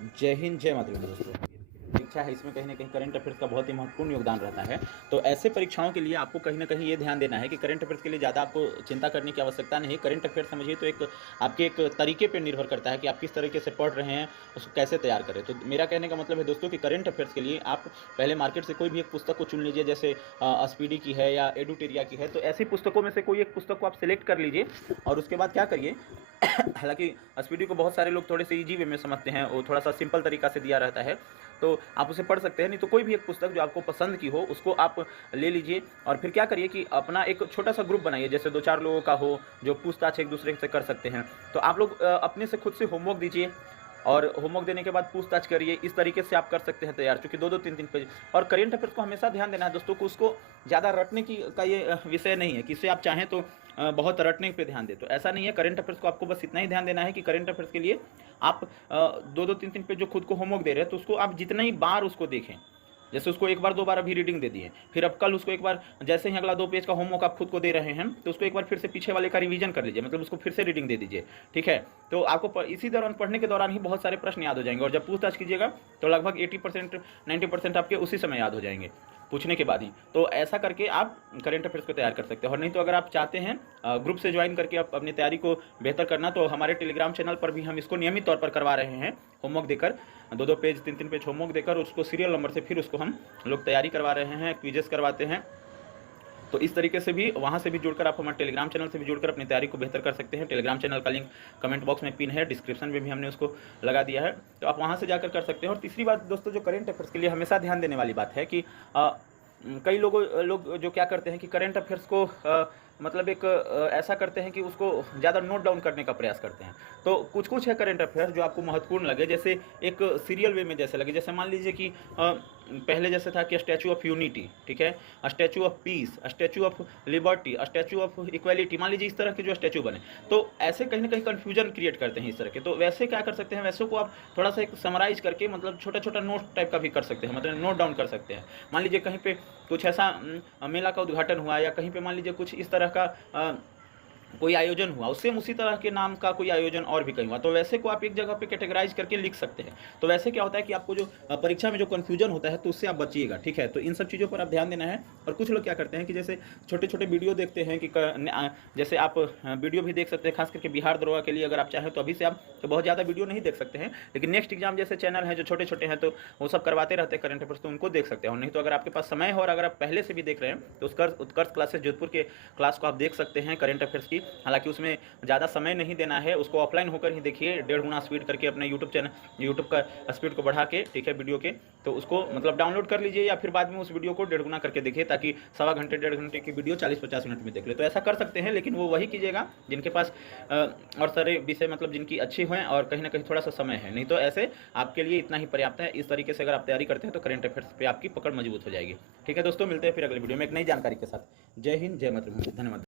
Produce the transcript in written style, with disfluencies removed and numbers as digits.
जय हिंद, जय मातृभूमि दोस्तों। परीक्षा है, इसमें कहीं न कहीं करंट अफ़ेयर्स का बहुत ही महत्वपूर्ण योगदान रहता है। तो ऐसे परीक्षाओं के लिए आपको कहीं न कहीं ये ध्यान देना है कि करंट अफ़ेयर्स के लिए ज़्यादा आपको चिंता करने की आवश्यकता नहीं है। करंट अफ़ेयर्स समझिए तो एक आपके एक तरीके पे निर्भर करता है कि आप किस तरीके से पढ़ रहे हैं, उसको कैसे तैयार करें। तो मेरा कहने का मतलब है दोस्तों कि करंट अफ़ेयर्स के लिए आप पहले मार्केट से कोई भी एक पुस्तक को चुन लीजिए, जैसे स्पीडी की है या एडुटेरिया की है। तो ऐसी पुस्तकों में से कोई एक पुस्तक को आप सेलेक्ट कर लीजिए और उसके बाद क्या करिए हालाँकि स्पीडी को बहुत सारे लोग थोड़े से ईज़ी वे में समझते हैं, वो थोड़ा-सा सिंपल तरीका से दिया रहता है, तो आप उसे पढ़ सकते हैं। नहीं तो कोई भी एक पुस्तक जो आपको पसंद की हो, उसको आप ले लीजिए और फिर क्या करिए कि अपना एक छोटा-सा ग्रुप बनाइए, जैसे 2-4 लोगों का हो, जो पूछताछ एक-दूसरे से कर सकते हैं। तो आप लोग अपने से खुद से होमवर्क दीजिए और होमवर्क देने के बाद पूछताछ करिए। इस तरीके से आप कर सकते हैं तैयार, चूँकि 2-2 3-3 पेज। और करंट अफ़ेयर्स को हमेशा ध्यान देना है दोस्तों को, उसको ज़्यादा रटने की का ये विषय नहीं है कि इसे आप चाहें तो बहुत रटने पे ध्यान दें, तो ऐसा नहीं है। करंट अफ़ेयर्स को आपको बस इतना ही ध्यान देना है कि करंट अफ़ेयर्स के लिए आप 2-2 3-3 पेज जो खुद को होमवर्क दे रहे हैं, तो उसको आप जितना ही बार उसको देखें। जैसे उसको एक बार 2 बार अभी रीडिंग दे दिए, फिर अब कल उसको एक बार, जैसे ही अगला 2 पेज का होमवर्क आप खुद को दे रहे हैं, तो उसको एक बार फिर से पीछे वाले का रिवीजन कर लीजिए, मतलब उसको फिर से रीडिंग दे दीजिए, ठीक है? तो आपको इसी दौरान, पढ़ने के दौरान ही बहुत सारे प्रश्न याद हो जाएंगे और जब पूछताछ कीजिएगा तो लगभग 80% 90% आपके उसी समय याद हो जाएंगे, पूछने के बाद ही। तो ऐसा करके आप करंट अफेयर्स को तैयार कर सकते हैं। और नहीं तो अगर आप चाहते हैं ग्रुप से ज्वाइन करके आप अपनी तैयारी को बेहतर करना, तो हमारे टेलीग्राम चैनल पर भी हम इसको नियमित तौर पर करवा रहे हैं, होमवर्क देकर 2-2 पेज 3-3 पेज होमवर्क देकर उसको सीरियल नंबर से फिर उसको हम लोग तैयारी करवा रहे हैं, क्विजेस करवाते हैं। तो इस तरीके से भी, वहाँ से भी जुड़कर आप हमारे टेलीग्राम चैनल से भी जुड़कर अपनी तैयारी को बेहतर कर सकते हैं। टेलीग्राम चैनल का लिंक कमेंट बॉक्स में पिन है, डिस्क्रिप्शन में भी हमने उसको लगा दिया है, तो आप वहाँ से जाकर कर सकते हैं। और तीसरी बात दोस्तों, जो करंट अफेयर्स के लिए हमेशा ध्यान देने वाली बात है कि कई लोग जो क्या करते हैं कि करंट अफेयर्स को मतलब एक ऐसा करते हैं कि उसको ज़्यादा नोट डाउन करने का प्रयास करते हैं। तो कुछ-कुछ है करंट अफेयर्स जो आपको महत्वपूर्ण लगे, जैसे एक सीरियल वे में जैसे लगे। जैसे मान लीजिए कि पहले जैसे था कि स्टैच्यू ऑफ यूनिटी, ठीक है, statue of peace, statue of liberty, statue of equality, मान लीजिए इस तरह के जो स्टैच्यू बने, तो ऐसे कहीं ना कहीं कन्फ्यूजन क्रिएट करते हैं इस तरह के। तो वैसे क्या कर सकते हैं, वैसे को आप थोड़ा सा एक समराइज करके, मतलब छोटा-छोटा नोट टाइप का भी कर सकते हैं, मतलब नोट डाउन कर सकते हैं। मान लीजिए कहीं पे कुछ ऐसा मेला का उद्घाटन हुआ, या कहीं पे मान लीजिए कुछ इस तरह का कोई आयोजन हुआ, सेम उसी तरह के नाम का कोई आयोजन और भी कहीं हुआ, तो वैसे को आप एक जगह पे कैटेगराइज करके लिख सकते हैं। तो वैसे क्या होता है कि आपको जो परीक्षा में जो कन्फ्यूजन होता है, तो उससे आप बचिएगा, ठीक है? तो इन सब चीज़ों पर आप ध्यान देना है। और कुछ लोग क्या करते हैं कि जैसे छोटे-छोटे वीडियो देखते हैं कि जैसे आप वीडियो भी देख सकते हैं, खास करके बिहार दरोगा के लिए अगर आप चाहें तो अभी से आप तो बहुत ज़्यादा वीडियो नहीं देख सकते हैं, लेकिन नेक्स्ट एग्जाम जैसे चैनल है जो छोटे-छोटे हैं, तो वो सब करवाते रहते हैं करंट अफेयर्स, तो उनको देख सकते हैं। और नहीं तो अगर आपके पास समय है और अगर आप पहले से भी देख रहे हैं, तो उत्कर्ष क्लासेस जोधपुर के क्लास को आप देख सकते हैं करंट अफेयर्स की। हालांकि उसमें ज़्यादा समय नहीं देना है, उसको ऑफलाइन होकर ही देखिए, 1.5 गुना स्पीड करके अपने यूट्यूब का स्पीड को बढ़ा के, ठीक है, वीडियो के, तो उसको मतलब डाउनलोड कर लीजिए, या फिर बाद में उस वीडियो को 1.5 गुना करके देखिए, ताकि सवा घंटे 1.5 घंटे की वीडियो 40-50 मिनट में देख ले। तो ऐसा कर सकते हैं, लेकिन वो वही कीजिएगा जिनके पास और सारे विषय मतलब जिनकी अच्छी हैं और कहीं ना कहीं थोड़ा सा समय है। नहीं तो ऐसे आपके लिए इतना ही पर्याप्त है। इस तरीके से अगर आप तैयारी करते हैं तो करंट अफेयर्स पे आपकी पकड़ मजबूत हो जाएगी। ठीक है दोस्तों, मिलते हैं फिर अगले वीडियो में एक नई जानकारी के साथ। जय हिंद, जय मातृभूमि, धन्यवाद।